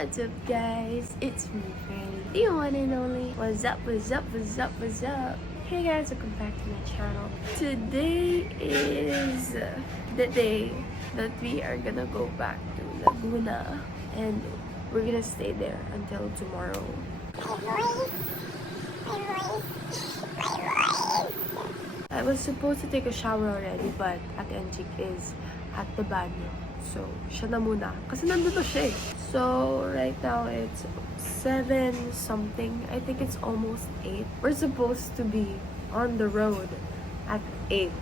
What's up, guys? It's me, Franny, the one and only. What's up, what's up, what's up, what's up? Hey guys, welcome back to my channel. Today is the day that we are gonna go back to Laguna and we're gonna stay there until tomorrow. I was supposed to take a shower already, but Ate Enchik is at the banyo. So, siya na muna. Kasi nandun na siya eh. So, right now, it's 7 something. I think it's almost 8. We're supposed to be on the road at 8.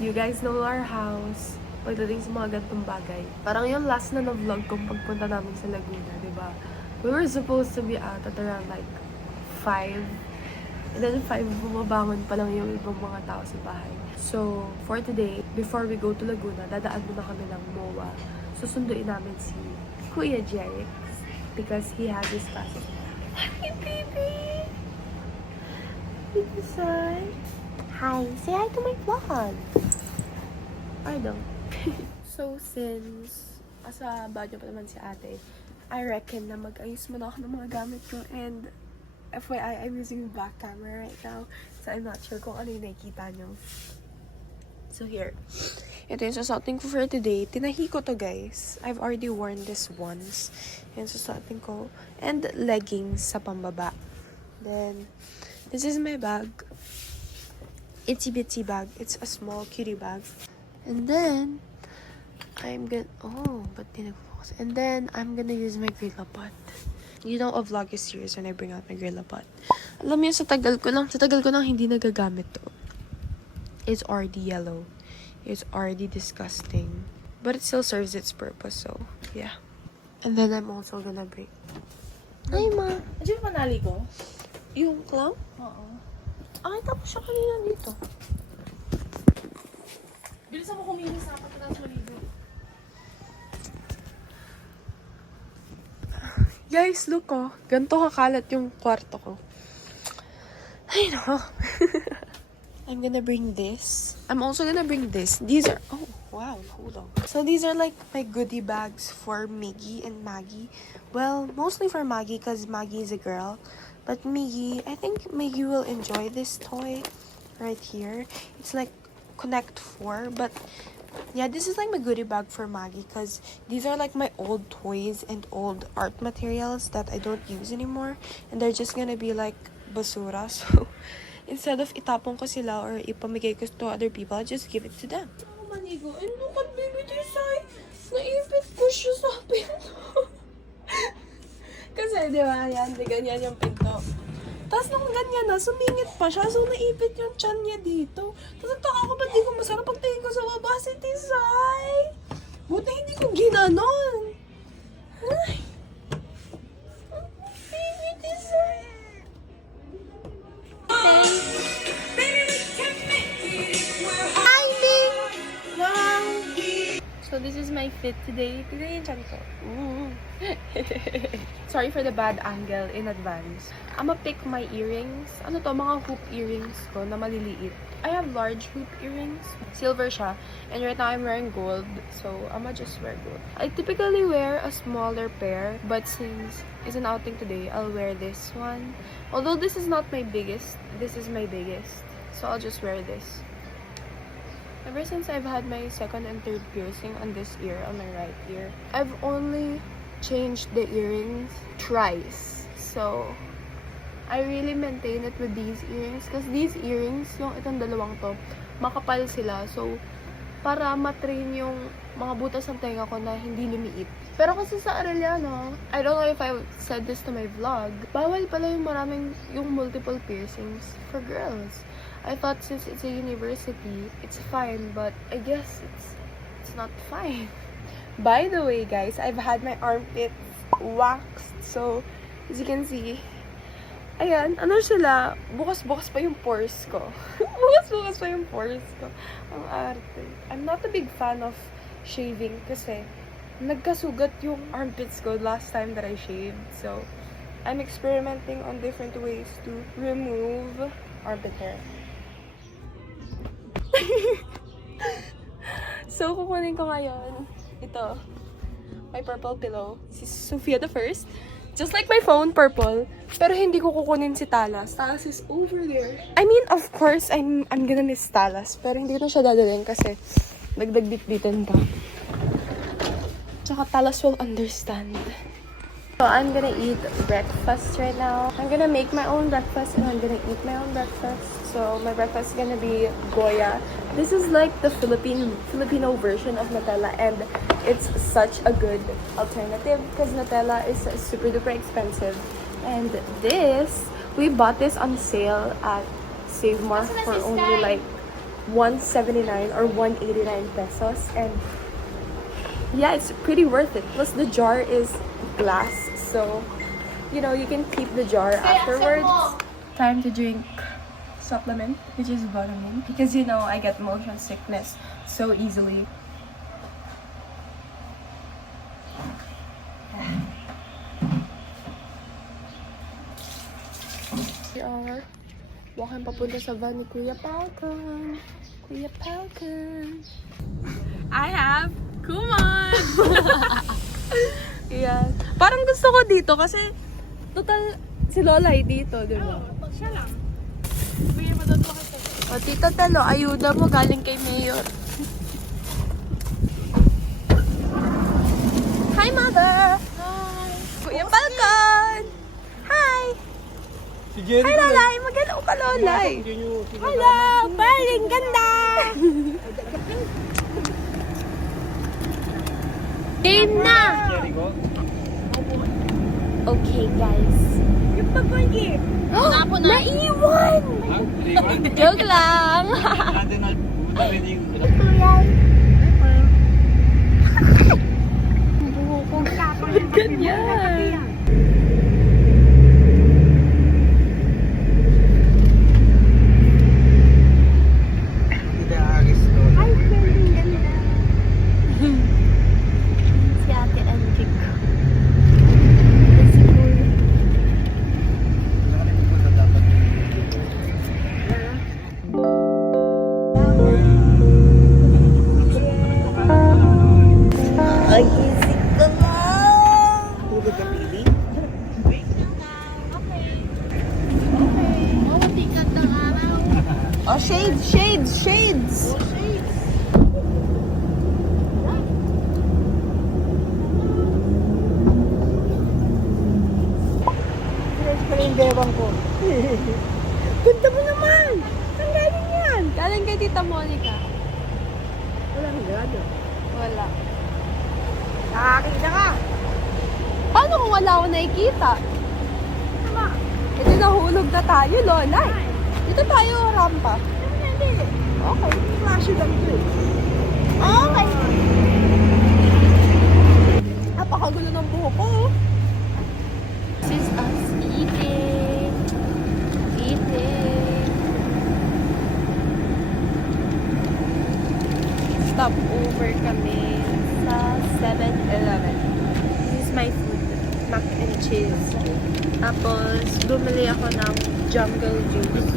You guys know our house. Pagdating sa mga gantong bagay. Parang yung last na vlog kong pagpunta namin sa Laguna, diba? We were supposed to be out at around like 5. And then 5, bumabangon pa lang yung ibang mga tao sa bahay. So, for today, before we go to Laguna, dadaan muna kami ng MOA. Susunduin namin si Kuya Jeric because he has his classes. Hi, baby! Hi! Say hi to my vlog! Pardon. So, since asa badyo pa naman si ate, I reckon na mag-ayos muna ako ng mga gamit ko and FYI, I'm using back camera right now. So, I'm not sure kung ano yung nakikita nyo. So, here. Ito yung susuotin ko for today. Tinahi ko to, guys. I've already worn this once. Yan, susuotin ko. And leggings sa pambaba. Then, this is my bag. Itsy bitsy bag. It's a small cutie bag. And then, I'm gonna... Oh, but di nag-focus. And then, I'm gonna use my Gorilla Pot. You know, a vlog is serious when I bring out my Gorilla Pot. Alam mo yun, sa tagal ko lang hindi nagagamit to. It's already yellow. It's already disgusting. But it still serves its purpose, so, yeah. And then I'm also gonna bring... Hi, Ma! Andiyan yung panali ko? Yung clown? Oo. Ay, tapos siya kanina dito. Bilisan mo kuminis na pagkatapos maligo. Guys, look oh. Ganito kakalat yung kwarto ko. Ay, no. I'm gonna bring this. I'm also gonna bring this. These are... Oh, wow. Hold on. So, these are like my goodie bags for Miggy and Maggie. Well, mostly for Maggie because Maggie is a girl. But Miggy, I think Miggy will enjoy this toy right here. It's like Connect 4. But, yeah, this is like my goodie bag for Maggie because these are like my old toys and old art materials that I don't use anymore. And they're just gonna be like basura. So, instead of itapon ko sila or ipamigay ko to other people, I just give it to them. Ako manigo. And look at baby Tisay. Naipit ko siya sa pinto. Kasi, di ba, yan, di ganyan yung pinto. Tapos nung ganyan na, sumingit pa siya, so naipit yung tiyan niya dito. Tapos nagtaka ako, ba't di ko masarap pagtingin ko sa baba si Tisay? Buti hindi ko ginanon. Ay. Baby Tisay. Hi, Bing! Wow! So this is my fit today. Tignan yung tiyan ko. Ooh. Sorry for the bad angle in advance. I'ma pick my earrings. Ano to? Mga hoop earrings ko na maliliit. I have large hoop earrings. Silver siya. And right now I'm wearing gold. So, I'ma just wear gold. I typically wear a smaller pair. But since it's an outing today, I'll wear this one. Although this is not my biggest. This is my biggest. So, I'll just wear this. Ever since I've had my second and third piercing on this ear, on my right ear, I've only changed the earrings twice. So, I really maintain it with these earrings. Kasi these earrings, yung itong dalawang to, makapal sila. So, para matrain yung mga butas ng tenga ko na hindi lumiit. Pero kasi sa Arellano, I don't know if I said this to my vlog, bawal pala yung multiple piercings for girls. I thought since it's a university, it's fine, but I guess it's not fine. By the way, guys, I've had my armpits waxed. So, as you can see, ayan, ano sila, bukas-bukas pa yung pores ko. Bukas-bukas pa yung pores ko. Ang arte. I'm not a big fan of shaving kasi nagkasugat yung armpits ko last time that I shaved. So, I'm experimenting on different ways to remove armpit hair. So, kukunin ko ngayon ito. my purple pillow. Si Sophia the First. Just like my phone, purple. Pero hindi ko kukunin si Talas. Talas is over there. I mean, of course, I'm gonna miss Talas. Pero hindi ko na siya dadalhin kasi dagdag bitbitin pa. Tsaka Talas will understand. So I'm gonna eat breakfast right now. I'm gonna make my own breakfast and I'm gonna eat my own breakfast. So my breakfast is gonna be Goya. This is like the Filipino version of Nutella, and it's such a good alternative because Nutella is super duper expensive. And this, we bought this on sale at Save More for only like 179 or 189 pesos, and yeah, it's pretty worth it. Plus the jar is glass, so you know you can keep the jar afterwards. Time to drink supplement, which is vitamin, because you know I get motion sickness so easily. We are walking papunta sa van ni Kuya Falcon. Kuya Falcon. I have Kumon! Yeah. Parang gusto ko dito kasi total si Lola ay dito, di ba? Siya lang. Bigyan mo doon kasi. O, Tita Telo, ayuda mo galing kay Mayor. Hi, Mother! Hi! Kuya Falcon! Hi! Si Jerry Hi, Lolay! Magalaw ka, Lolay! Hello! Paring ganda! Game na! Okay, guys. Yung pag-pagi. Naiwan! Joke lang! Ba't ganyan? Si Ate Anjik. Let's go. Ay, isip ko lang. Tulog ka, Pili? Oh, shades, shades, shades! Fresh pa rin yung bewang ko. Ganda mo naman! Saan galing yan? Galing kay Tita Monica. Walang gado. Wala. Nakakita ka! Paano kung wala ako nakikita? Tama. Ito nahulog na tayo, Lola. Dito tayo, rampa. Hindi. Okay. Flashy lang ito eh. Okay. Napakagulo ng buhok ko. This is us eating. Eating. Stop over kami sa 7-Eleven. This is my food. Mac and cheese. Tapos, bumili ako ng jungle juice.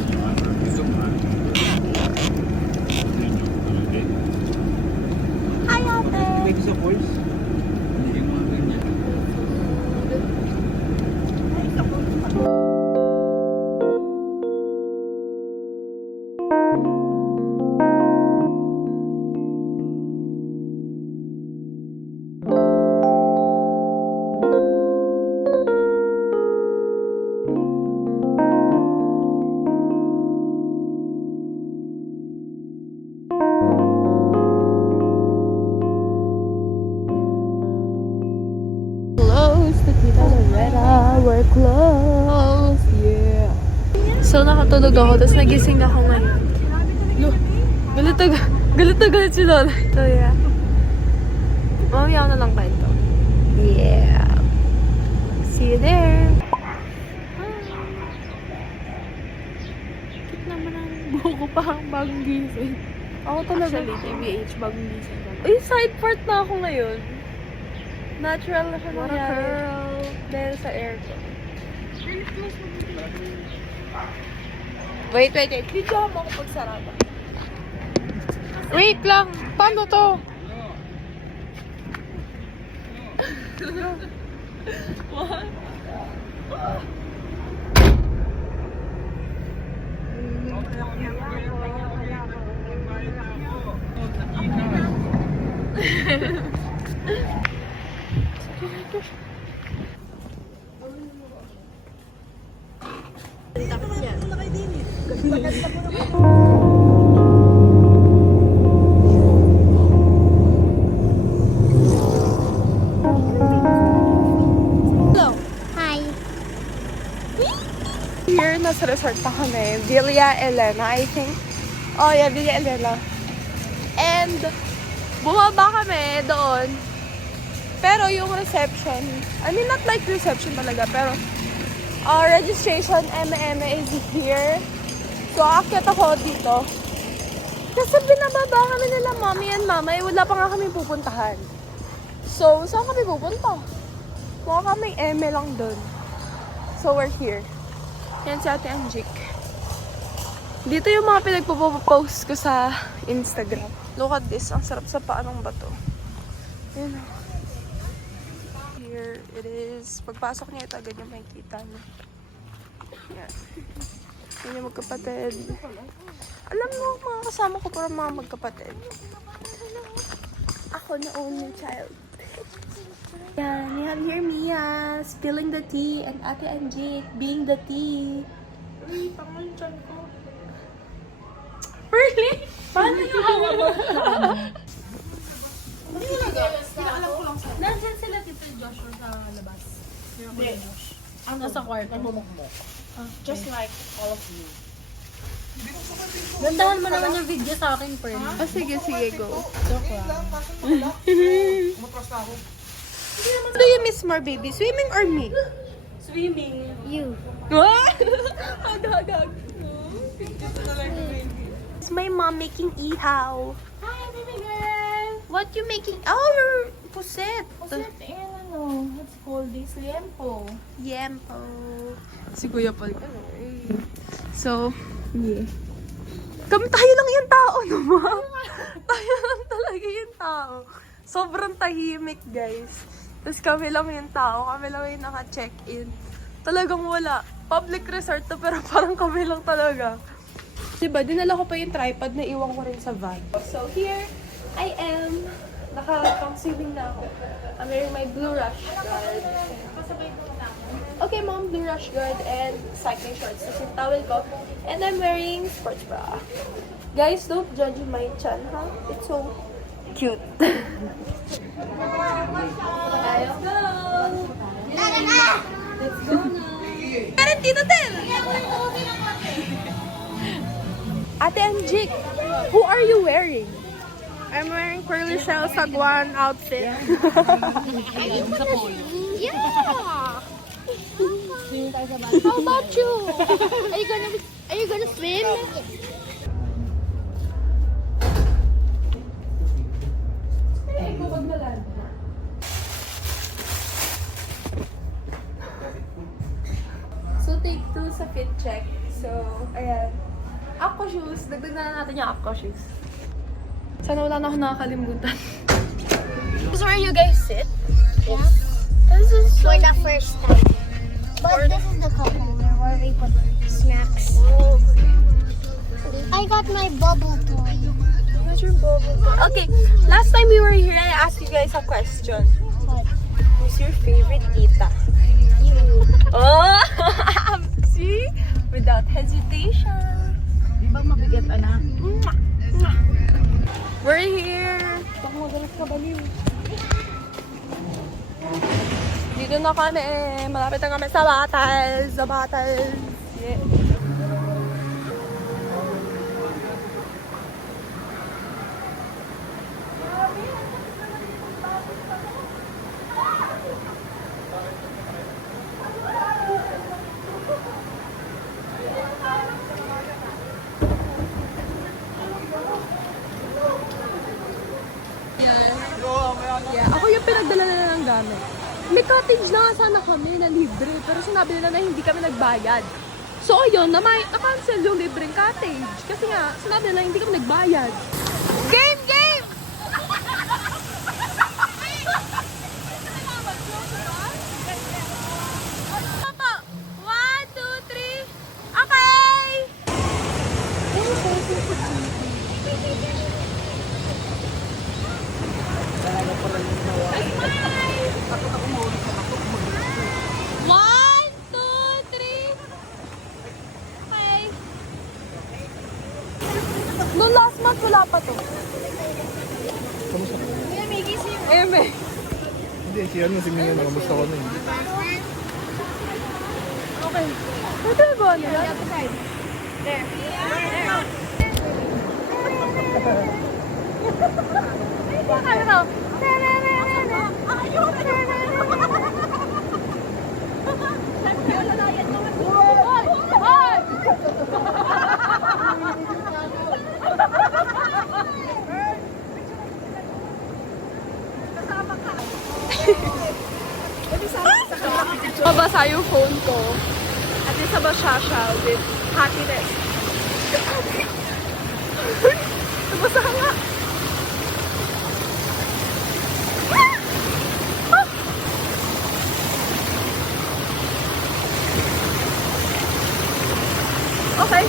Hi, ate! Make sa voice. Close to Tita Loretta. We're close. Yeah. So, nakatulog ako. Tapos nagising ako ngayon. Galit na galit si Lola. So, yeah. Mamaya na lang kwento. Yeah. See you there. Cute naman ang buho ko pa ang bagong gising. Ako talaga. Actually, TBH, bagong gising. Uy, side part na ako ngayon. Natural na siya What a nangyari. girl. Dahil sa aircon. Wait. Video mo ako pag sarado. Wait lang. Paano to? What? Hello. Hi. Here, nasa resort pa kami. Villa Elena, I think. Oh yeah, Villa Elena. And, bumaba kami doon. Pero yung reception, I mean not like reception talaga, pero registration, is here. So, aakyat ako dito. Kasi binababa kami nila mommy and mama, wala pa nga kami pupuntahan. So, saan kami pupunta? Mukha kami lang doon. So, we're here. Yan si Ate Anjik. Dito yung mga pinagpo-post ko sa Instagram. Look at this. Ang sarap sa paa ng bato. Yan o. Here it is. Pagpasok niya ito, ganyan makikita niyo. Yan. Yan yung magkapatid. Alam mo, mga kasama ko para mga magkapatid. Ako na only child. Yan, we have here Mia spilling the tea and Ate Anjik being the tea. Uy, pangalan ko. Really? Paano yung awa mo? Pinaalam ko lang sa'yo. Nandiyan sila Tito Joshua sa labas. Hindi. Ang nasa kwarto. Nagmumukmuk. Just like all of you. Gandahan mo naman yung video sa akin, friend. Oh, sige, go. Joke lang. What do you miss more, baby? Swimming or me? Swimming. You. What? Agag. It's my mom making ihaw. Hi, baby girl. What you making? Oh, puset. Puset and ano, it's called this liempo. Yempo. Si Kuya Paul. So, yeah. Tayo lang yung tao naman. Tayo lang talaga yung tao. Sobrang tahimik, guys. Tapos kami lang yung tao. Kami lang yung naka-check-in. Talagang wala. Public resort to, pero parang kami lang talaga. Diba, dinala ko pa yung tripod na iwan ko rin sa van. So here, I am. Naka-pang-swimming na ako. I'm wearing my blue rush guard. Okay, mom, blue rush guard and cycling shorts. Tapos yung towel ko. And I'm wearing sports bra. Guys, don't judge my chan, ha? It's so cute. Let's go! Let's go na! Parang Tito Tel! Ate Anjik, who are you wearing? I'm wearing Curly Shell Sagwan outfit. Yeah. How about you? Are you gonna swim? So, take 2 sa fit check. So, ayan. Aqua shoes. Dagdag na natin yung aqua shoes. Sana wala na ako nakakalimutan. This is where you guys sit. Yeah. This is so For the first time. But this is the cup holder where we put snacks. I got my bubble toy. Where's your bubble? Okay, last time we were here, I asked you guys a question. What? Who's your favorite tita? You. Oh! See? Without hesitation. Di ba mabigat, anak? We're here! Baka magalas ka baliw. Dito na kami. Malapit na kami sa Battles. Sa Battles. Yeah. Yeah, ako yung pinagdala nila ng gamit. May cottage na nga sana kami na libre, pero sinabi nila na hindi kami nagbayad. So ayun, na-cancel yung libreng cottage. Kasi nga, sinabi nila hindi kami nagbayad. Game! Ba't wala pa to? Kamusta? Eme. Hindi, si ano, si Mia, kamusta ko na eh. Okay. Pwede ba nila? Mabasa yung phone ko. At isa ba siya with happiness? Nabasa nga. Okay.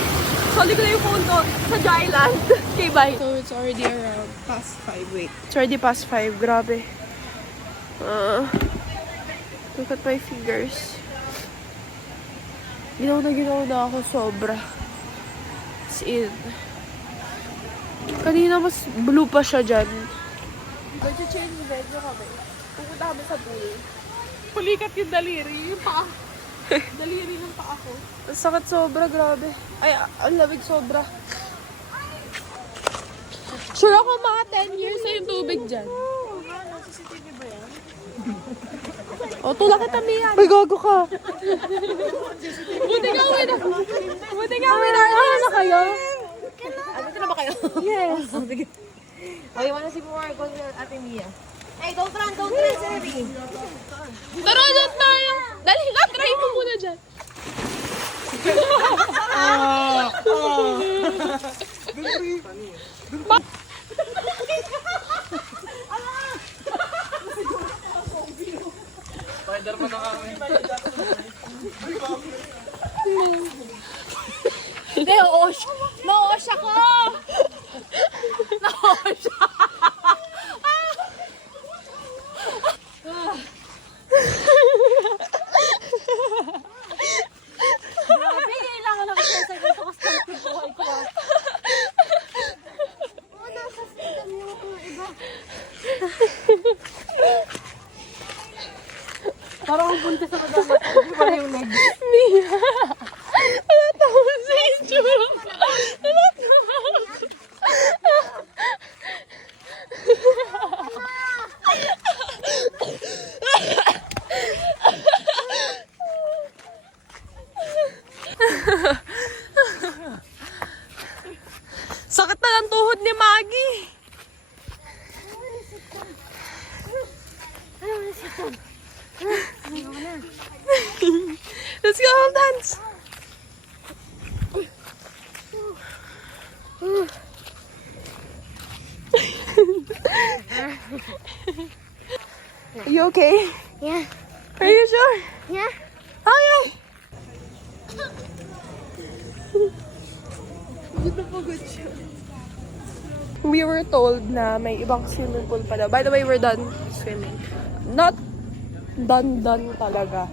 Solid ko na yung phone ko sa dryland. Okay, bye. So, it's already around past 5. Wait. It's already past 5. Grabe. Look at my fingers. Ginaw na ako sobra. As in. Kanina mas blue pa siya dyan. Mag-change venue kami. Pupunta kami sa pool. Pulikat yung daliri. Yung paa. Daliri ng paa ko. Ang sakit sobra, grabe. Ay, ang lamig sobra. Sure ako mga 10 years na yung tubig dyan. CCTV ba yan? O, tulak kita, Mia. Ay, gago ka. Buti nga uwi na. Buti nga uwi na. Ano na kayo? Dito na ba kayo? Yes. Sige. Okay, wanna see more? Go to Ate Mia. Hey, don't run, Sherry. Tara na tayo. Dali ka, try mo muna dyan. Spider-Man na kami. Hindi, na-osh ako. Na-osh. Grabe, kailangan na kasi sa ganito ka-starting buhay ko. Oh, nasa system yung iba. Parang ang buntis sa madama. Hindi pa yung leg. Mia. Wala tawa sa itsura ko. Wala tawa. Sakit na ng tuhod ni Maggie. Let's go home dance. Are you okay? Yeah. Are you sure? Yeah. Okay. We were told na may ibang swimming pool pa daw. By the way, we're done swimming. Not done talaga.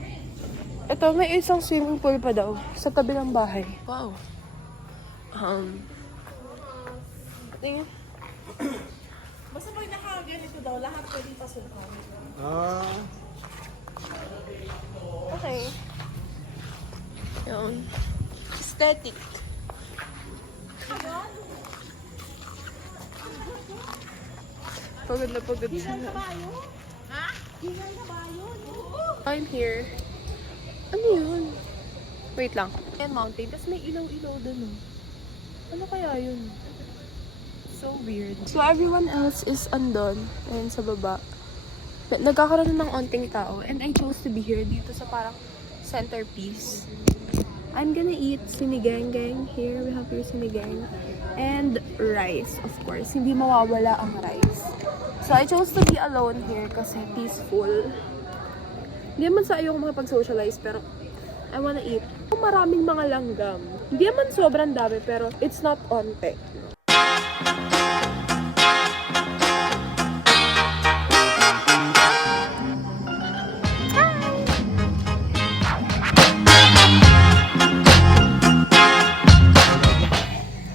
Ito, may isang swimming pool pa daw sa tabi ng bahay. Wow. Tingin. Basta pag nakaganito daw, lahat pwedeng pasukan. Okay. Yun. Aesthetic. Pagod na pagod siya. I'm here. Ano yun? Wait lang. Ayan, mountain. Tapos may ilaw-ilaw dun. Oh. Ano kaya yun? So weird. So everyone else is andon. Ayan sa baba. Nagkakaroon ng onting tao. And I chose to be here dito sa parang centerpiece. I'm gonna eat sinigang. Here we have your sinigang. And rice, of course. Hindi mawawala ang rice. So I chose to be alone here kasi peaceful. Hindi naman sa ayoko makapag-socialize pero I wanna eat. Maraming mga langgam. Hindi naman sobrang dami pero it's not onte.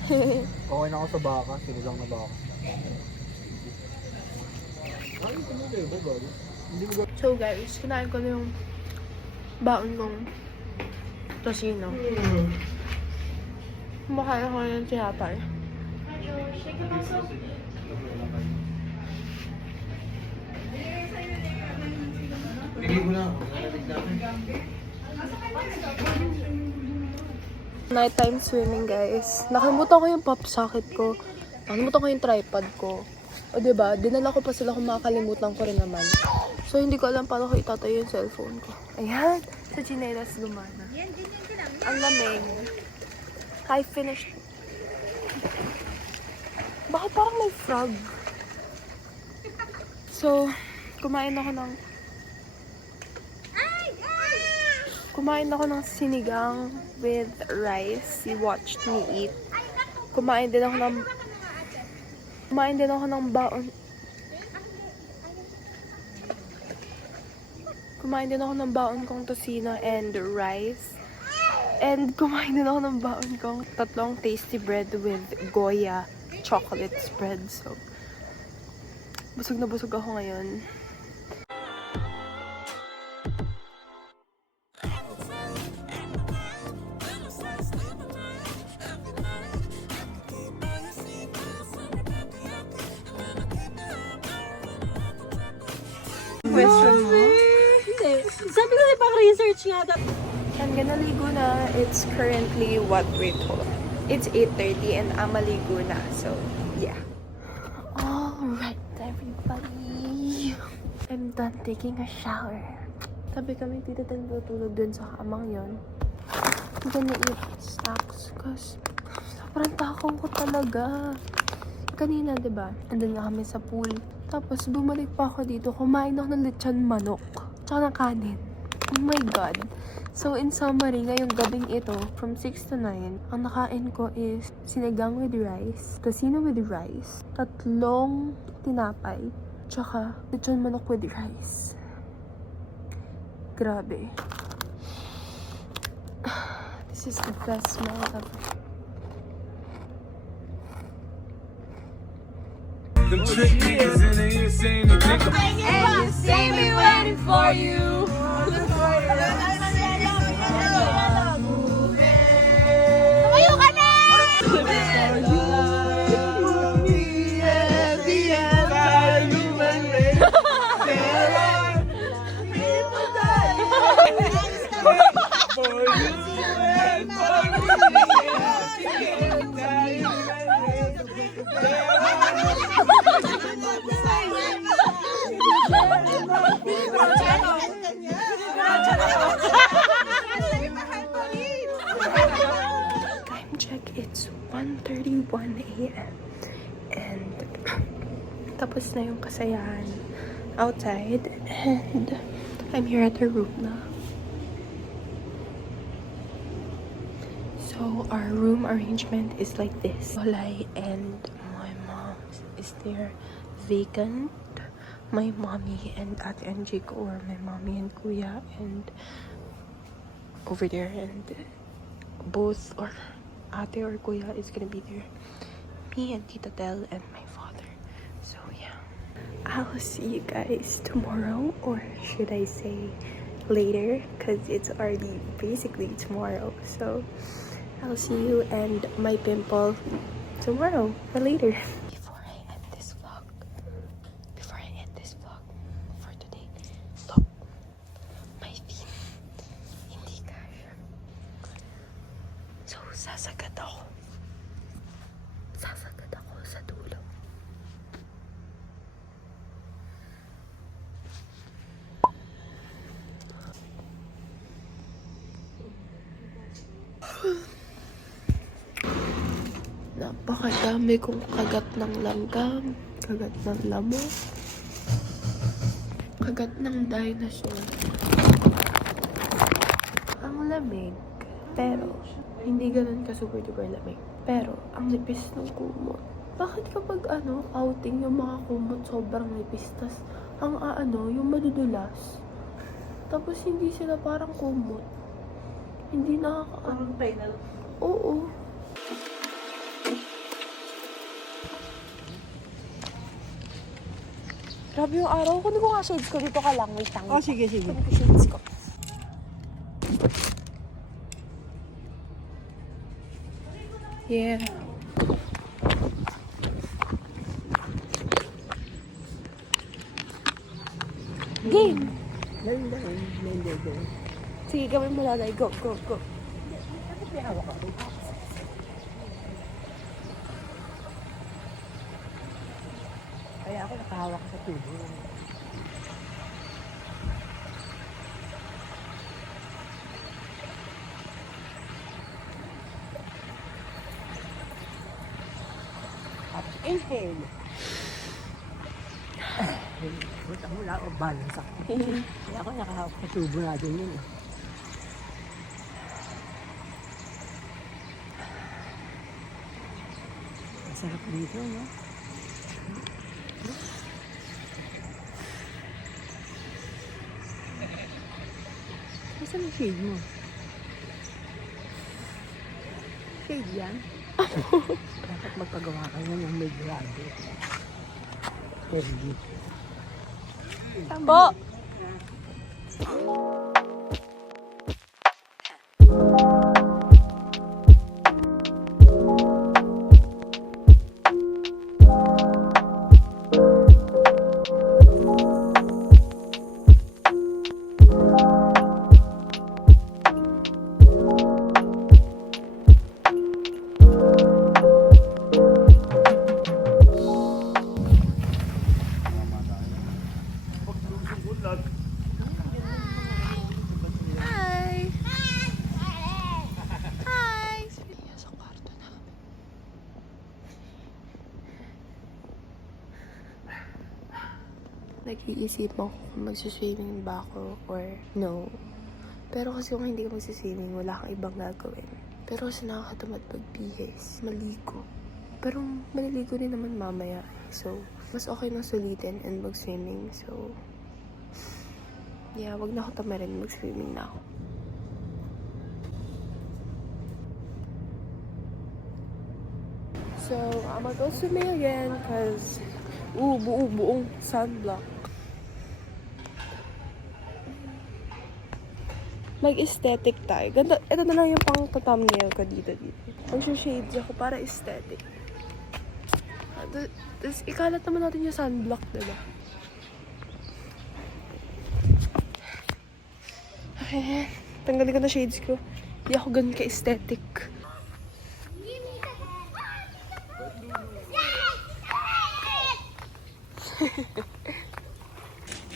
Okay Kumain ako sa baka, sinigang na baka. Ay, ito mo kayo, bago. Hindi mo So guys, kinain ko na yung baon kong tocino. Kumakain ako ng tinapay. Nighttime swimming, guys. Nakalimutan ko yung pop socket ko. Nakalimutan ko yung tripod ko. O diba, dinala ko pa sila kung makakalimutan ko rin naman. So, hindi ko alam paano ko itatayo yung cellphone ko. Ayan, sa chinelas gumana. Ang lamig. I finished. Bakit parang may frog? So, kumain ako ng sinigang with rice. You watched me eat. Kumain din ako ng baon. Kumain din ako ng baon kong tocino and rice. And kumain din ako ng baon kong tatlong tasty bread with Goya chocolate spread. So, busog na busog ako ngayon. Question mo? Hindi. Sabi ko pang research nga. I'm gonna ligo na. It's currently hold on. It's 8:30 and I'm maligo na. So, yeah. Alright, everybody. I'm done taking a shower. Sabi kami tita tulog dun sa kamang yon. I'm gonna eat snacks because sobrang takong ko talaga. Kanina, diba? Andun nga kami sa pool. Tapos bumalik pa ako dito. Kumain ako ng lechon manok. Tsaka ng kanin. Oh my God. So, in summary, ngayong gabing ito, from 6 to 9, ang nakain ko is sinigang with rice, tocino with rice, tatlong tinapay, tsaka lechon manok with rice. Grabe. This is the best meal ever. Them trick niggas in the ear saying they think I'm And you see me waiting for you. Tumayo ka na! Time check, it's 1:31 a.m. And tapos na yung kasayahan outside and I'm here at the room na. So our room arrangement is like this. Olay and my mom is there vacant. My mommy and Ate Anjiko, or my mommy and Kuya, and over there, and both or Ate or Kuya is gonna be there. Me and Tita Del and my father. So yeah, I'll see you guys tomorrow, or should I say later, because it's already basically tomorrow. So I'll see you and my pimple tomorrow or later. Before I end this vlog for today, look, my feet hindi kaya. So sasagad ako sa dulo. Napakadami kong kagat ng langgam, kagat ng lamok, kagat ng dinosaur. Ang lamig, pero hindi ganun ka super duper lamig. Pero ang nipis ng kumot. Bakit kapag outing yung mga kumot sobrang nipis, tas ang yung madudulas. Tapos hindi sila parang kumot. Hindi nakaka... Parang final. Oo. Grabe yung araw. Kunin ko nga shades ko. Dito ka lang. Wait lang. Oh, sige, sige. Kunin ko shades ko. Yeah. Game! Sige, gawin mo lalay. Go, go, go. Kaya ako nakahawak sa tubo. Tapos inhale. Punta mo lang o balance ako. Kaya ako nakahawak sa tubo natin yun eh. Masarap dito, no? Saan ang shade mo? Shade yan? Dapat magpagawa ka nga ng may grado. Tergi. Po! Hi! Hi! Sa kwarto na. Nag-iisip ako kung magsiswimming ba ako or no. Pero kasi kung hindi ka magsiswimming, wala kang ibang gagawin. Pero kasi nakakatamad magbihis, maligo. Pero maliligo din naman mamaya. So, mas okay na sulitin and mag-swimming. So, yeah, wag na ako tamarin, mag-swimming na ako. So, I'm gonna go swimming again because buong sunblock. Mag-aesthetic tayo. Ganda, ito na lang yung pang thumbnail ko dito. Mag-shades ako para aesthetic. Tapos, ikalat naman natin yung sunblock, diba? Okay, tanggalin ko na shades ko. Hindi ako ganun ka-aesthetic.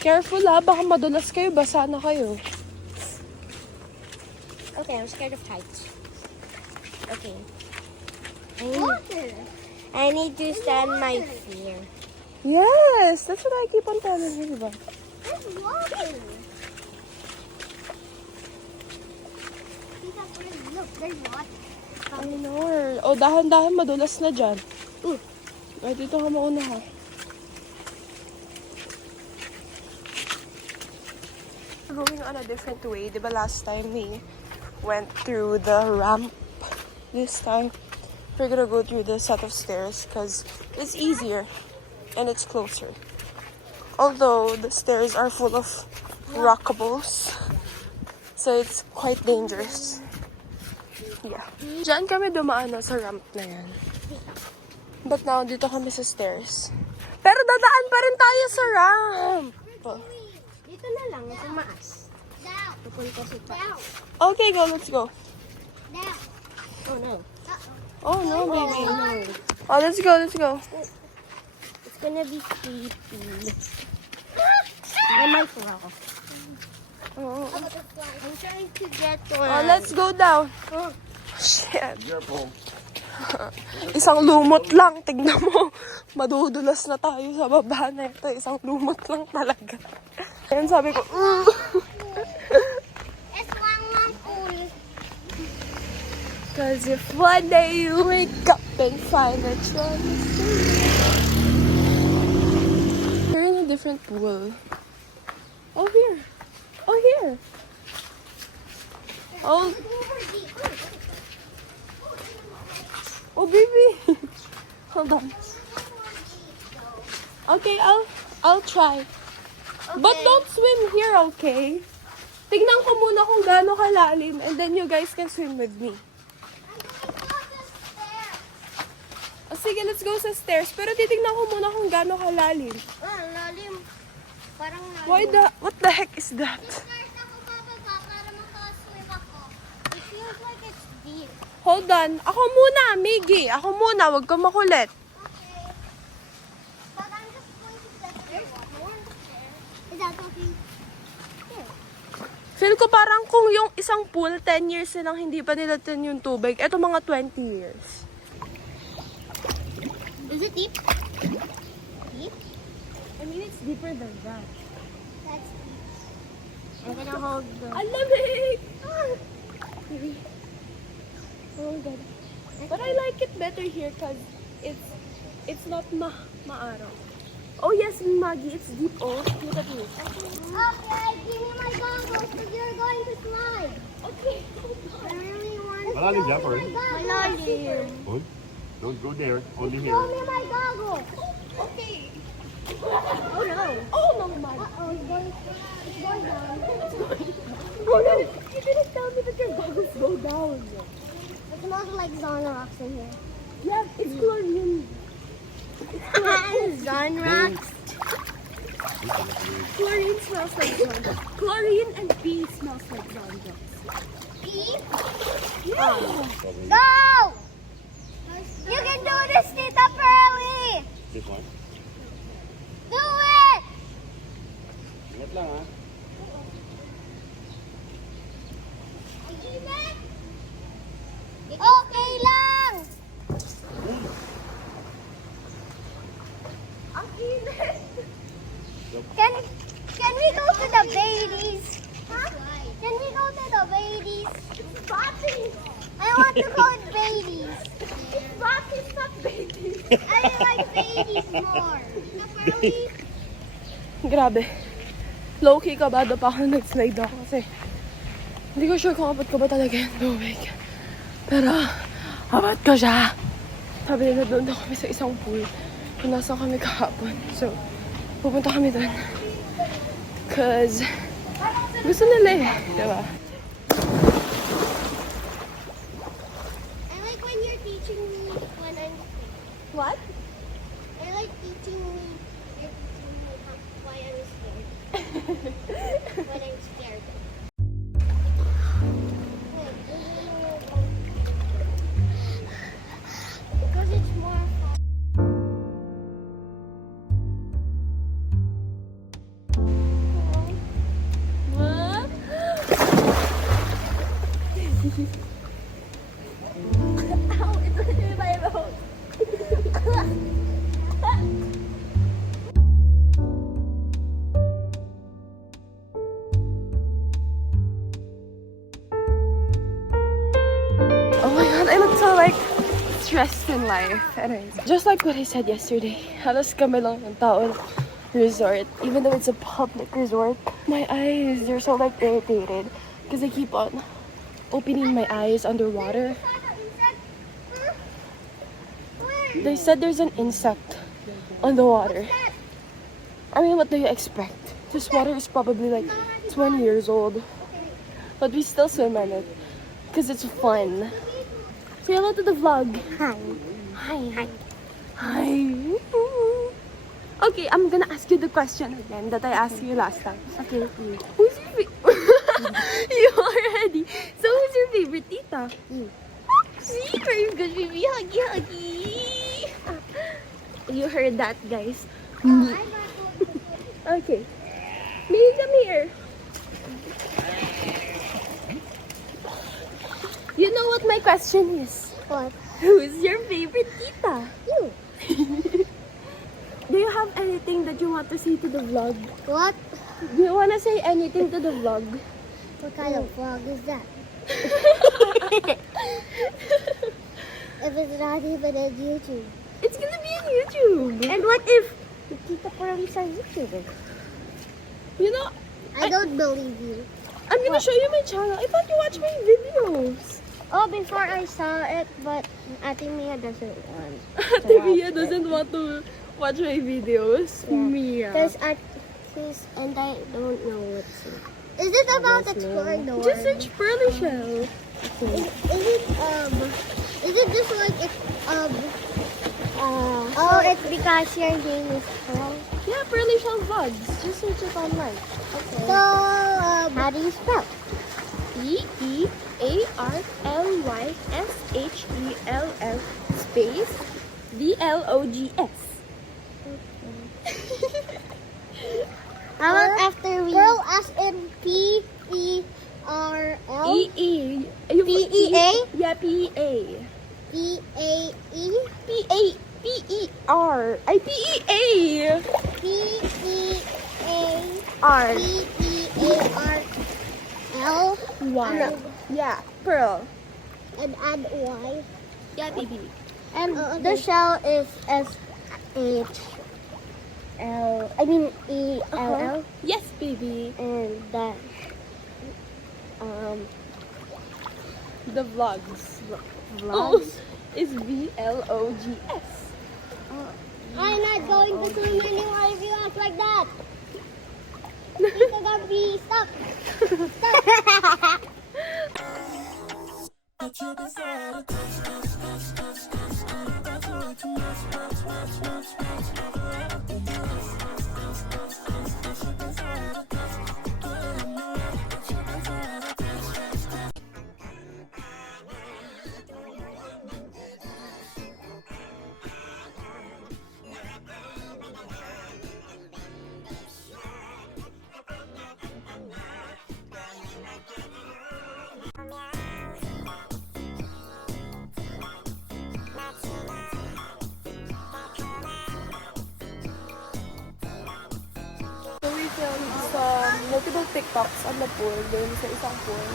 Careful ha, baka madulas kayo, basa na kayo. Okay, I'm scared of heights. Okay. I need to stand my fear. Yes, that's what I keep on telling you, diba? There's water. Look, there's water. I know. O, dahan-dahan madulas na dyan. Ay, dito ka mauna ha. Going on a different way. Diba last time we went through the ramp? This time, we're gonna go through the set of stairs because it's easier and it's closer. Although the stairs are full of rockables, so it's quite dangerous. Yeah. Diyan kami dumaan sa ramp na yan. But now, dito kami sa stairs. Pero dadaan pa rin tayo sa ramp! Dito na lang, tumaas. Down. Pupunta sa taas. Okay, go. Let's go. Down. Oh no. Oh no, baby. Oh, let's go. Let's go. It's gonna be creepy. I might fall. Oh, I'm trying to get one. oh, let's go down. Shit. Isang lumot lang. Tignan mo. Madudulas na tayo sa baba na ito. Isang lumot lang talaga. Ayan, sabi ko, It's one old. Cause if one day you wake up and find that you're on the street. We're in a different pool. Oh, here. Oh, here. Oh, oh, baby. Hold on. Okay, I'll try. But don't swim here, okay? Tignan ko muna kung gaano kalalim and then you guys can swim with me. Oh, sige, let's go sa stairs. Pero titignan ko muna kung gaano kalalim. Lalim. Parang lalim. What the heck is that? Start ako bababa para makaswim ako. It feels like it's deep. Hold on. Ako muna, Miggy. Ako muna, wag kang makulit. Okay. But I'm just going to step in the water. Is that okay? Feel ko parang kung yung isang pool, 10 years silang hindi pa nilatan yung tubig. Ito mga 20 years. Is it deep? Deep? I mean, it's deeper than that. That's deep. I'm gonna hold the... Ang lamig! Oh my God. But I like it better here because it's not maaraw. Oh yes, Maggie, it's deep. Oh, look at me. Okay, give me my goggles because you're going to slide. Okay. I really want to Malalim dyan, show Cory. my goggles. Hold. Don't go there. Only Show me my goggles. Okay. Oh no. Oh no, Maggie. Uh-oh, it's going down. Oh no, you didn't tell me that your goggles go down. It smells like Zonrox in here. Yeah, it's chlorine. Zonrox? Chlorine smells like Zonrox. Chlorine and pee smells like Zonrox. Pee? Yeah. Go! You can do this, Tita Pearly! This one? Do it! Ingat lang ha. Okay lang! Ang init. Can we go to the Baileys? Huh? Can we go to the Baileys? I want to go to Baileys. Bakit not baby? I like Baileys more. The Pearly? Grabe. Low-key kabado pa ako nag-slide ako kasi hindi ko sure kung abot ko ba talaga yung tubig. Pero, abot ko siya. Sabi nila doon daw kami sa isang pool kung nasa kami kahapon. So, pupunta kami doon. Cause, gusto nila eh. Diba? I like when you're teaching me when I'm scared. What? I like teaching me. You're teaching me why I'm scared. When I'm scared. Wait, because it's more fun. What? Ow, it's in my mouth. Oh my God, I look so like stressed in life. Anyways, just like what I said yesterday, halos kami lang ng tao resort. Even though it's a public resort, my eyes, they're so like irritated because I keep on opening my eyes underwater. They said there's an insect on the water. I mean, what do you expect? This water is probably like 20 years old. But we still swim in it. Because it's fun. Say hello to the vlog. Hi. Hi. Hi. Hi. Okay, I'm gonna ask you the question again that I asked you last time. Okay. Who's your You already. So who's your favorite tita? You. See, very good, baby. Huggy, huggy. You heard that, guys. Okay. Baby, come here. You know what my question is? What? Who's your favorite tita? You. Do you have anything that you want to say to the vlog? What? Do you want to say anything to the vlog? What kind of vlog is that? If it's not even on YouTube. It's gonna be on YouTube. And what if Tita Pearly's on YouTube? You know, I don't believe you. I'm gonna show you my channel. I thought you watched my videos. Oh, before I saw it, but Ate Mia doesn't want. Ate Mia doesn't want to watch my videos. Yeah. Mia. There's and I don't know what's it. Is it about exploring the world? Just search pearly shell. Is it just like oh, it's because your name is Pearl. Yeah, pearly shell vlogs. Just search it online. Okay. So how do you spell? EEARLYSHELL space VLOGS. How about after we Pearl as in P-E-R-L? EE. P-E-A? Yeah, P-E-A. P-A-E? P-E-R. Ay, P-E-A. P-E-A-R. R. P-E-A-R-L? Y. Yeah, pearl. And add Y. Yeah, baby. And the shell is E-L-L. Yes, baby. And that, The vlogs. vlogs. Is VLOGS. I'm not going to swim anymore if you act like that. It's gonna be stuck. So we filmed some multiple TikToks on the pool, dun sa isang pool.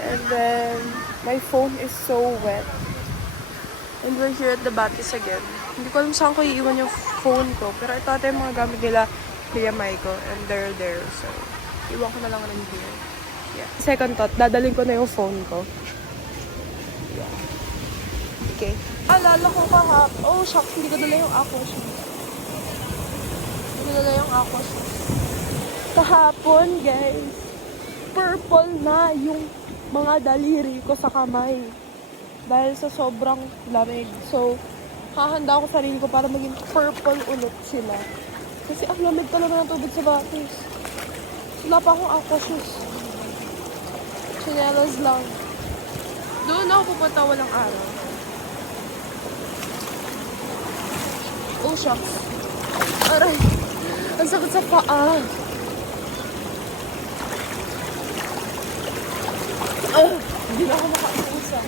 And then, my phone is so wet. And we're here at the Batis again. Hindi ko alam saan ko iiwan yung phone ko. Pero ito ata yung mga gamit nila Kuya Michael. And they're there. So, iwan ko na lang rin here. Yeah. Second thought, dadalhin ko na yung phone ko. Yeah. Okay. Alala ko oh shucks, hindi ko dala yung aqua shoes. Hindi ko dala yung aqua shoes. Kahapon, guys, purple na yung mga daliri ko sa kamay. Dahil sa sobrang lamig. So, hahanda ako sarili ko para maging purple ulit sila. Kasi ang lamig talaga ng tubig sa Batis. Wala pa akong aqua shoes. Chinelas lang. Doon ako pupunta walang araw. Oh, shucks. Aray. Ang sakit sa paa. Hindi na ako makausad.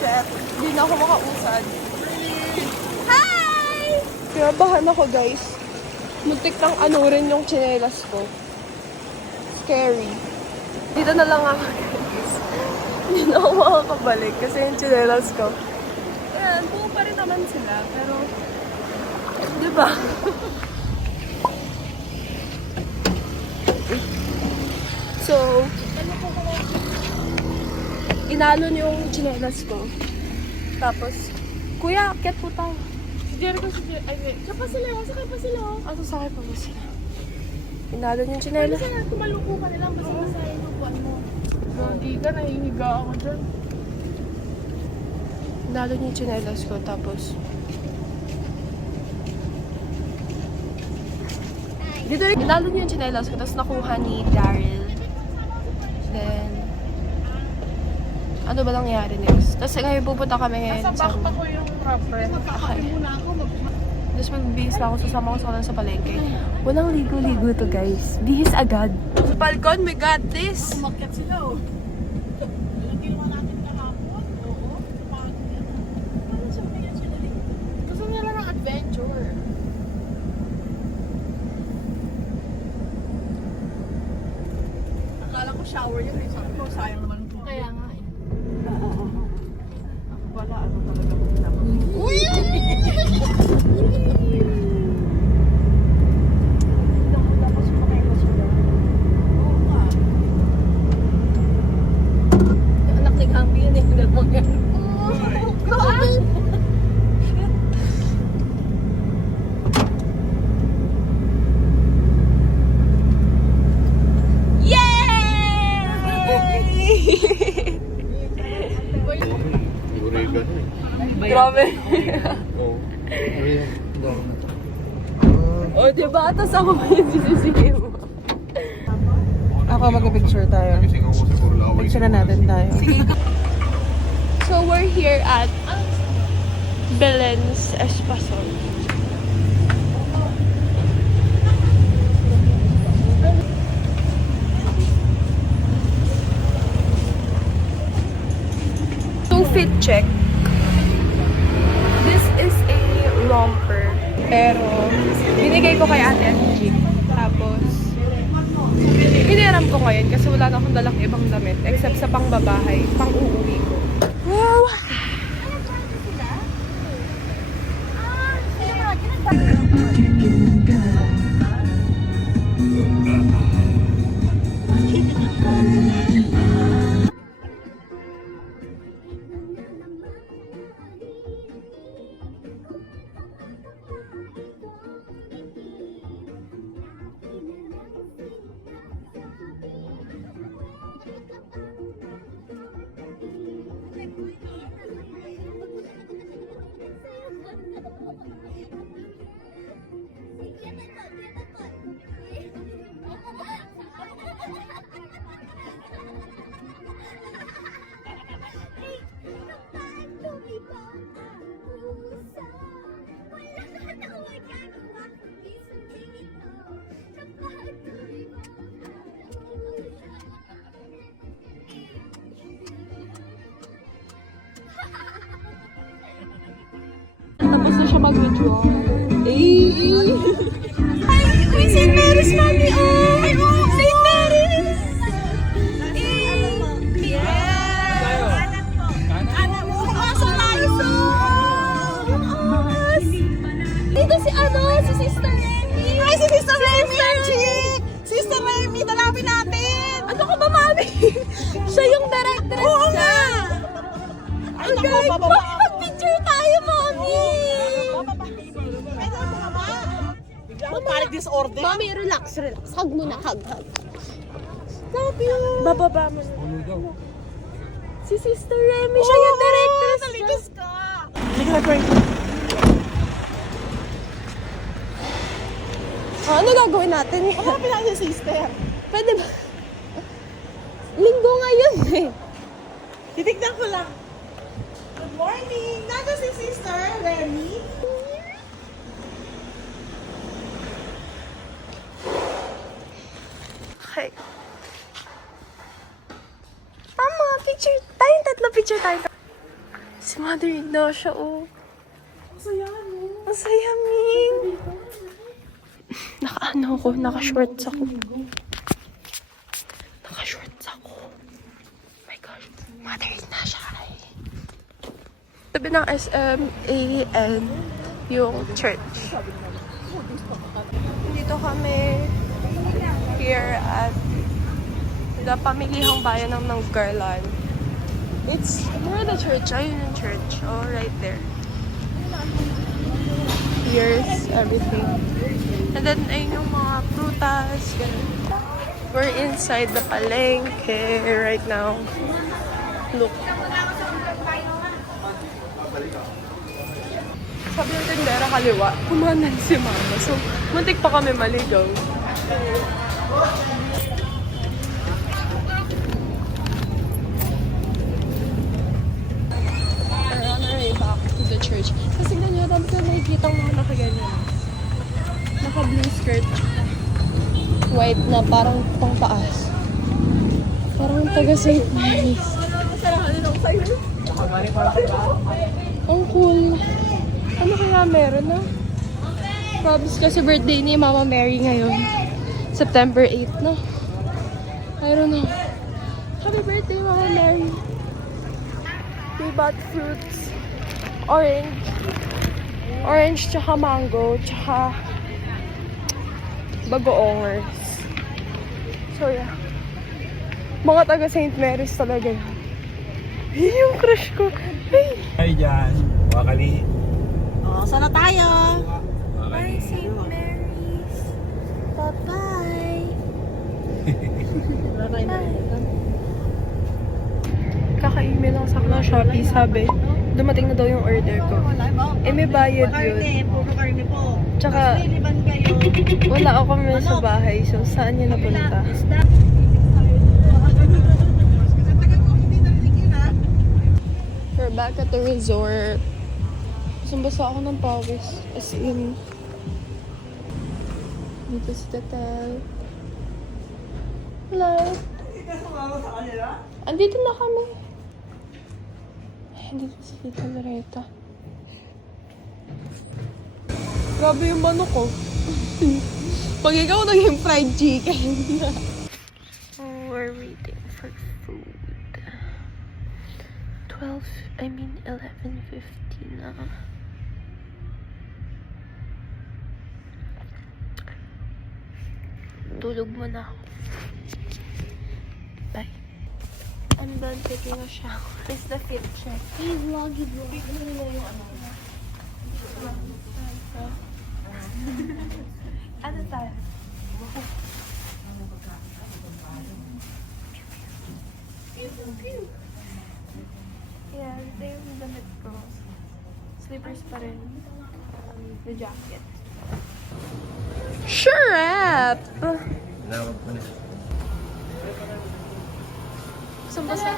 Shit. Hindi na ako makausad. Hi! Kinabahan ako, guys. Muntik nang rin yung tsinelas ko. Scary. Dito na lang ako, guys. Hindi na ako makakabalik kasi yung tsinelas ko. Ayan, buo pa rin naman sila. Pero, di ba? So, inalon yung tsinelas ko. Tapos, kuya, akyat po tayo. Si Jericho, ay, siya pa sila, sakay pa sila. Sakay pa ba sila? Inalon yung tsinelas. Kasi tumaluko ka nilang basta sa inupuan mo. Gagi ka, nahihiga ako dyan. Inalon yung tsinelas ko, tapos dito rin, inalon yung tsinelas ko, tapos nakuha ni Daryl. Then, ano ba nangyari next? Tapos ngayon pupunta kami ngayon Nasa back pa ko yung wrapper. Okay. Tapos magbihis na ako, sasama ko sa kanila sa palengke. Walang ligo-ligo to, guys. Bihis agad. Sa balcon, we got this. Umakyat sila, oh. Yung ginawa natin kahapon, oo. Pagod yan. Paano siya kaya sila rin? Gusto nila ng adventure. Akala ko shower yun, eh. Sabi ko, sayang naman ito. Kaya nga, eh. Ako pala, ano talaga mo naman. Grabe. O, diba? Tapos ako pa yung sisisihin mo. Ako mag-picture tayo. Picture na natin tayo. So, we're here at Belen's Espasol. So, fit check. This is a romper. Pero, binigay ko kay Ate Angie. Tapos, hiniram ko ngayon kasi wala na akong dalang ibang damit except sa pang-babahay, pang-uuwi ko. Wow! Tapos na siya mag-withdraw. Uy, St. Mary's, Mami! Oh! St. Mary's! Dito si si Sister Remy! Ay, si Sister Remy! Sister Remy, dalapin natin! Ano ka ba, Mami? Siya yung directress siya! Ay, naku, bababa ako. Picture tayo, Mami! Pwede ako bumaba. Bigla akong panic disorder. Mommy, relax. Hug muna, hug. Love you! Bababa mo na. Si Sister Remy, siya yung directress siya. Naligas ka! Sige na, Frank. Ano gagawin natin? Hanapin natin si sister. Pwede ba? Linggo ngayon eh. Titignan ko lang. Good morning! Nasa si Sister Remy? Okay. Mama, picture tayo. Tatlo picture tayo. Si Mother Ignacia, oh. Masaya, no? Ang saya, Ming. Naka-ano ako, naka-shorts ako. Naka-shorts ako. Oh my gosh. Mother Ignacia, ay. Sabi ng SMAN yung church. Dito kami here at the Pamilihang Bayan ng Nanggarlan. It's where the church. Ayun yung church. Oh, right there. Here's everything. And then, ayun yung mga prutas. Ganun. We're inside the palengke right now. Look. Sabi ng tindera kaliwa, kumanan si Mama. So, muntik pa kami maligaw. We're on our way back to the church. Kasi tignan nyo, dami ko nakikita ang mga nakaganyan. Naka-blue skirt. White na parang pang taas. Parang taga St. Mary's. Ang cool. Ano kaya meron na? Probably kasi birthday ni Mama Mary ngayon. September 8 na. I don't know. Happy birthday, Mama Mary. We bought fruits. Orange. Orange tsaka mango tsaka bagoongers. So yeah. Mga taga St. Mary's talaga yun. Yung crush ko. Hi dyan. Wakali. Oh, sana tayo. Bye, St. Mary's. Bye-bye. Kaka-email lang sa akin ng Shopee, sabi, dumating na daw yung order ko. Eh, may bayad yun. Puro karne po. Tsaka, Liban kayo. wala ako ngayon sa bahay, so saan niya napunta? We're back at the resort. Basa ako ng pawis. As in, dito si Tatel. Hello. Andito na kami. Andito si Tita Loretta. Grabe yung manok ko. Pag ikaw naging fried chicken. We're waiting for food. 11:50 na. Tulog muna ako. Bye. I'm done taking a shower. It's the fit check. Hey, vloggy. Ano tayo? Yeah, ito yung damit ko. Slippers pa rin. The jacket. Sure up! Sumbasa.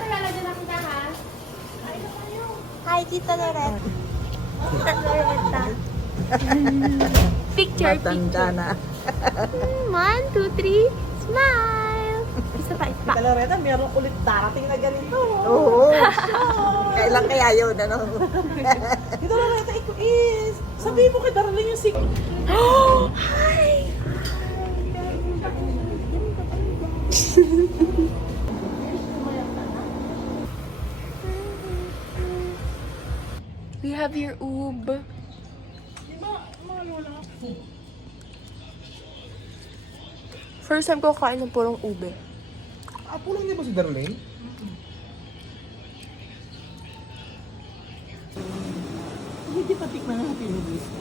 Hi, Tita Loretta. Picture, Matanda na. 1, 2, 3. Smile! Isa pa, isa pa. Kaloreta, meron ulit darating na ganito. Oo. Kailan kaya yun, ano? Ito Loreta, ito is. Sabihin mo kay Darling yung sig... Hi! We have your oob. First time ko kain ng purong ube. Ah, pulang niya ba si Darlene? Hindi pa tikman natin yung gusto.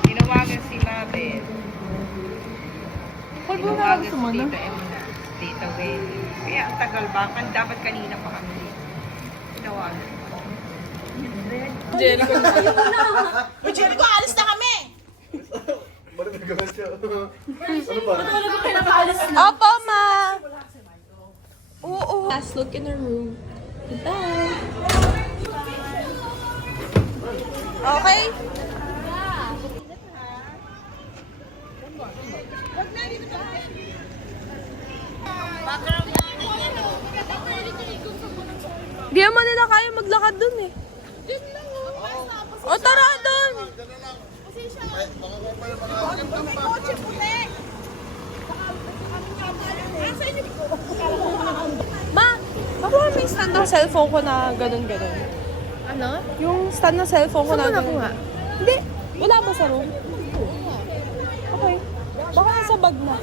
Tinawagan si Mabel. Tinawagan si Tita Emna, Tita Wendy. Kaya ang tagal ba? Dapat kanina pa kami dito. Tinawagan. Jericho. Uy, Jericho, alis na kami! Opo, ma! Oo. Last look in our room. Goodbye. Okay? Di naman nila kaya maglakad dun eh. O tara dun! Ma, ako may stand ng cellphone ko na ganun-ganun. Ano? Yung stand ng cellphone ko na ganun. Hindi. Wala ba sa room? Okay. Baka nasa bag na.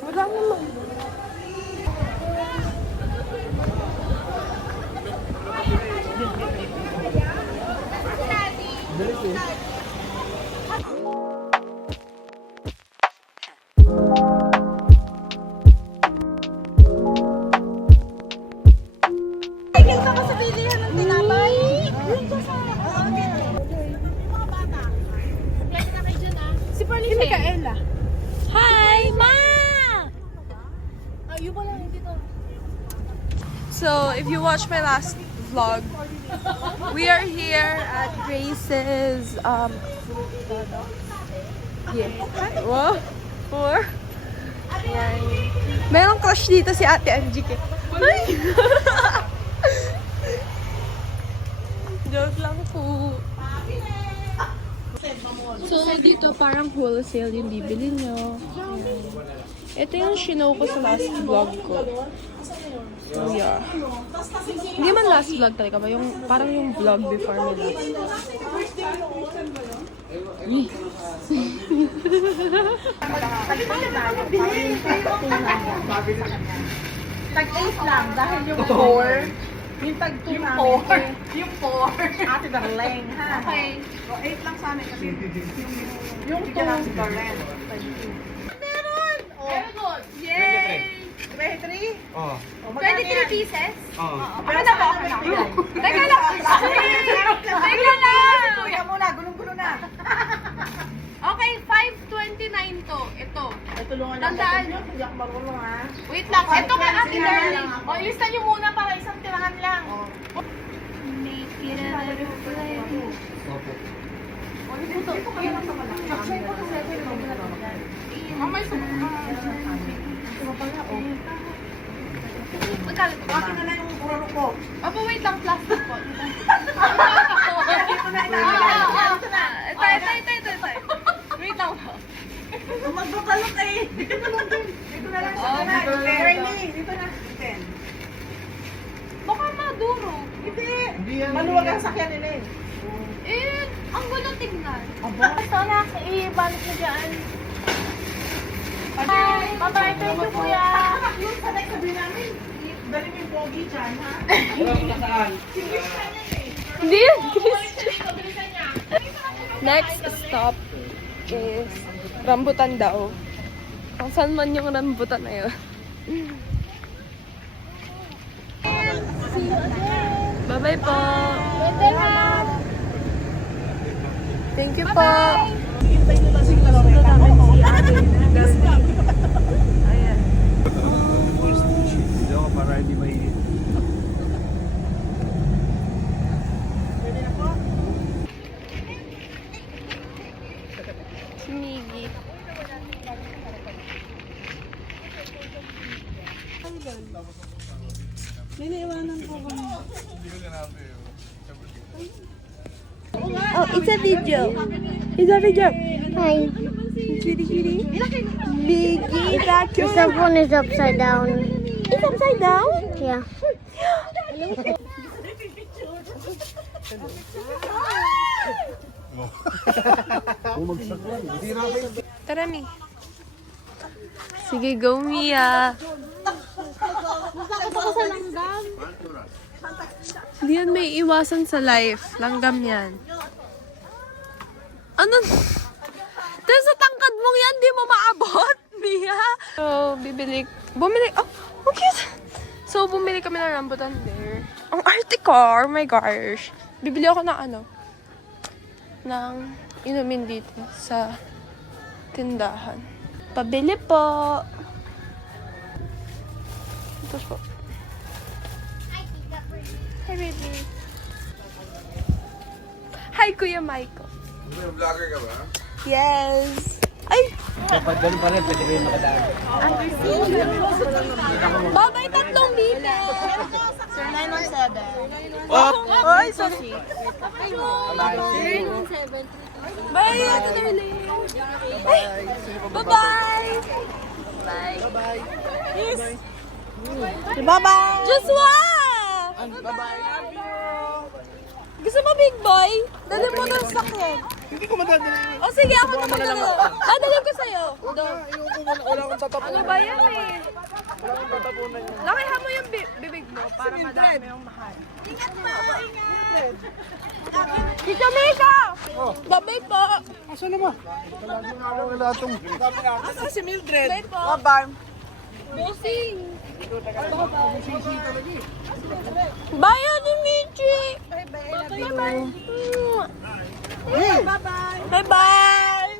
Wala naman. Kaya ka sa bilihan ng tinapay. Si Micaela. Hi, Ma! So, if you watch my last vlog, we are here at Grace's, yeah. Wow. Four. Ayan. Merong crush dito si Ate Angie. Ay! Joke lang po. So, dito parang wholesale yung bibili nyo. Ayan. Ito yung shinow ko sa last vlog ko. So, yeah. Hindi man last vlog talaga ba? Yung, parang yung vlog before my last. Tag-8 lang dahil yung 4, yung tag-2 namin. Yung 4. Ate Darlene, ha? Okay. So, 8 lang sa amin kasi yung 2. Ate Darlene. Meron! Very good. Yay! 23? Oh. 23 pieces? Oh. Ano na ba? Teka lang! Teka lang! Kuya muna, gulong-gulo na. Okay, 5.29 to. Ito. Ay, tulungan lang. Tandaan. Hindi ako marunong, ha? Wait lang. Ito kay Ate Darlene. lang ako. O, ilista nyo muna para isang tirahan lang. Make it a little play. Mamay sa magkano to? Akin na lang yung puro ko. Opo, wait lang. Plastic po. Ito na, Ito. Wait lang po. magbabalot eh. Dito na lang din. Dito na lang. Dito na. Remy, dito na. 10. Baka maduro. Hindi. Maluwag ang sakyan nila eh. Eh, ang gulo tingnan. Aba. Sana, i-balik mo dyan. Bye-bye, thank you, kuya. Anak yun, sanay sabihin namin. Dali mo yung pogi dyan, ha? Hindi yan, Christian. Next stop is rambutan daw. Kung saan man yung rambutan na yun. Bye-bye po. Thank you po. Hindi ako para hindi mainit. Si Miggy. Oh, it's a video. It's a video. Hi. Kitty. Miggy, that cute. The phone is upside down. It's upside down? Yeah. Tara, Mi. Sige, go, Mia. Hindi yan may iwasan sa life. Langgam yan. Ano? Dahil sa tangkad mong yan, di mo maabot, Mia. So, bumili, oh, cute. So, bumili kami ng rambutan there. Ang arte ko, oh my gosh. Bibili ako ng ng inumin dito sa tindahan. Pabili po. Ito po. Hi, baby. Hi, Kuya Michael. Vlogger ka ba? Yes. Ay! Kapag ganun pa rin, pwede kayo makadaan. Babay, tatlong bibe. Sir 917. Ay, sorry. Bye, Ate Darlene. Bye-bye. Bye. Bye-bye. Yes. Bye-bye. Joshua! Bye-bye. Gusto mo, big boy? Dali mo ng sakit. Hindi ko madadala. O sige, ako na magdala. Dadalhin ko sa'yo. Wala akong tatapunan. Ano ba yan eh? Wala akong tatapunan. Lakihan mo yung bibig mo para madami yung mahal. Ingat po. Ingat. Tito Mika! Babay po! Asan na ba? Wala itong... Asa si Mildred? Babay po! Bye-bye. Busing! Bye, Ate Michi! Bye-bye! Bye-bye. Bye-bye!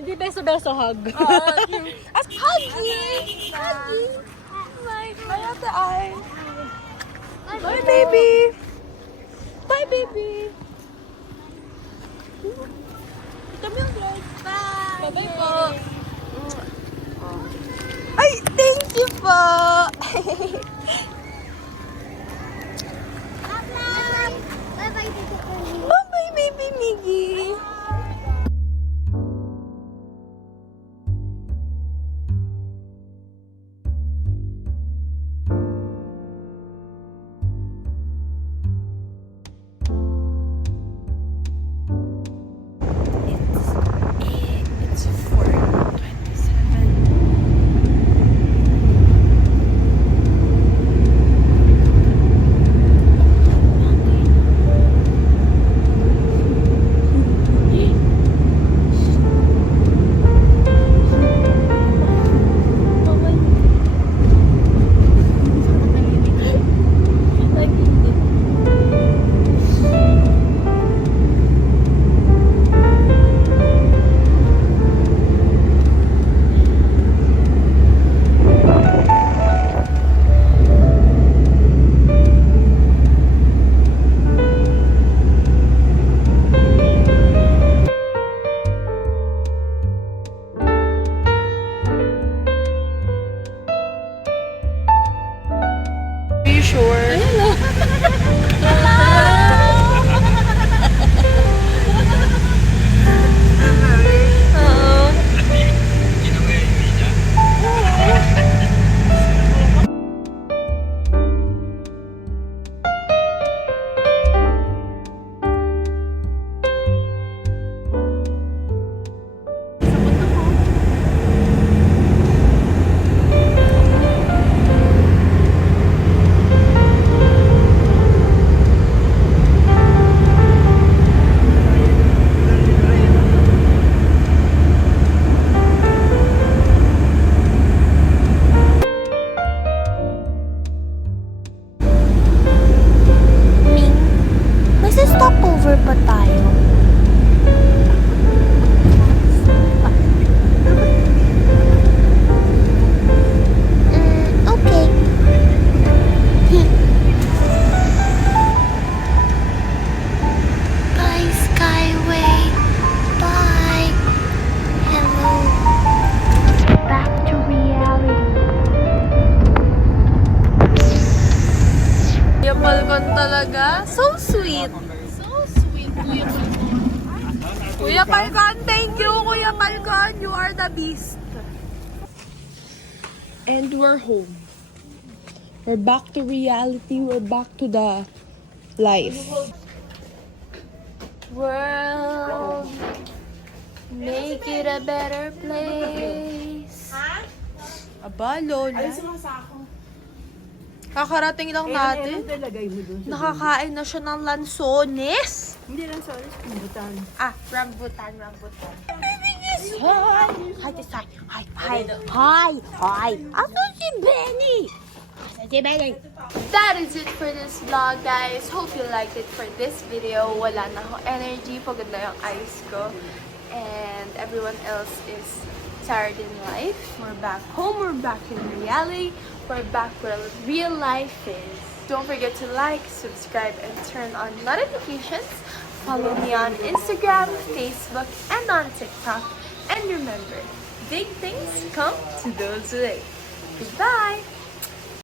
Hindi beso-beso hug. Huggy! Huggy! Bye! Bye, Ate Ay! Bye, baby! Bye, baby! Bye! Bye-bye po! Ay, thank you po! Bye-bye, Tito Kuya. Bye-bye, baby Miggy! picture. Oo. Ming, magsa-stopover pa tayo. Okay. Bye, Skyway. Bye. Hello. Back to reality. Kuya Falcon talaga. So sweet. So sweet, Kuya Falcon. Kuya Falcon, thank you, Kuya Falcon. You are the beast. And we're home. We're back to reality. We're back to the life. World, make it a better place. Aba, Lola. Kakarating lang natin. Nakakain na siya ng lansones. Hindi lang sa oras, pumbutan. Ah, rambutan. Hi! Hi, Tisay! Hi! Hi! Hi! Hi! Asan si Benny? Asan si Benny? That is it for this vlog, guys. Hope you liked it for this video. Wala na akong energy. Pagod na yung eyes ko. And everyone else is tired in life. We're back home. We're back in reality. We're back where real life is. Don't forget to like, subscribe, and turn on notifications. Follow me on Instagram, Facebook, and on TikTok. And remember, big things come to those who wait. Goodbye!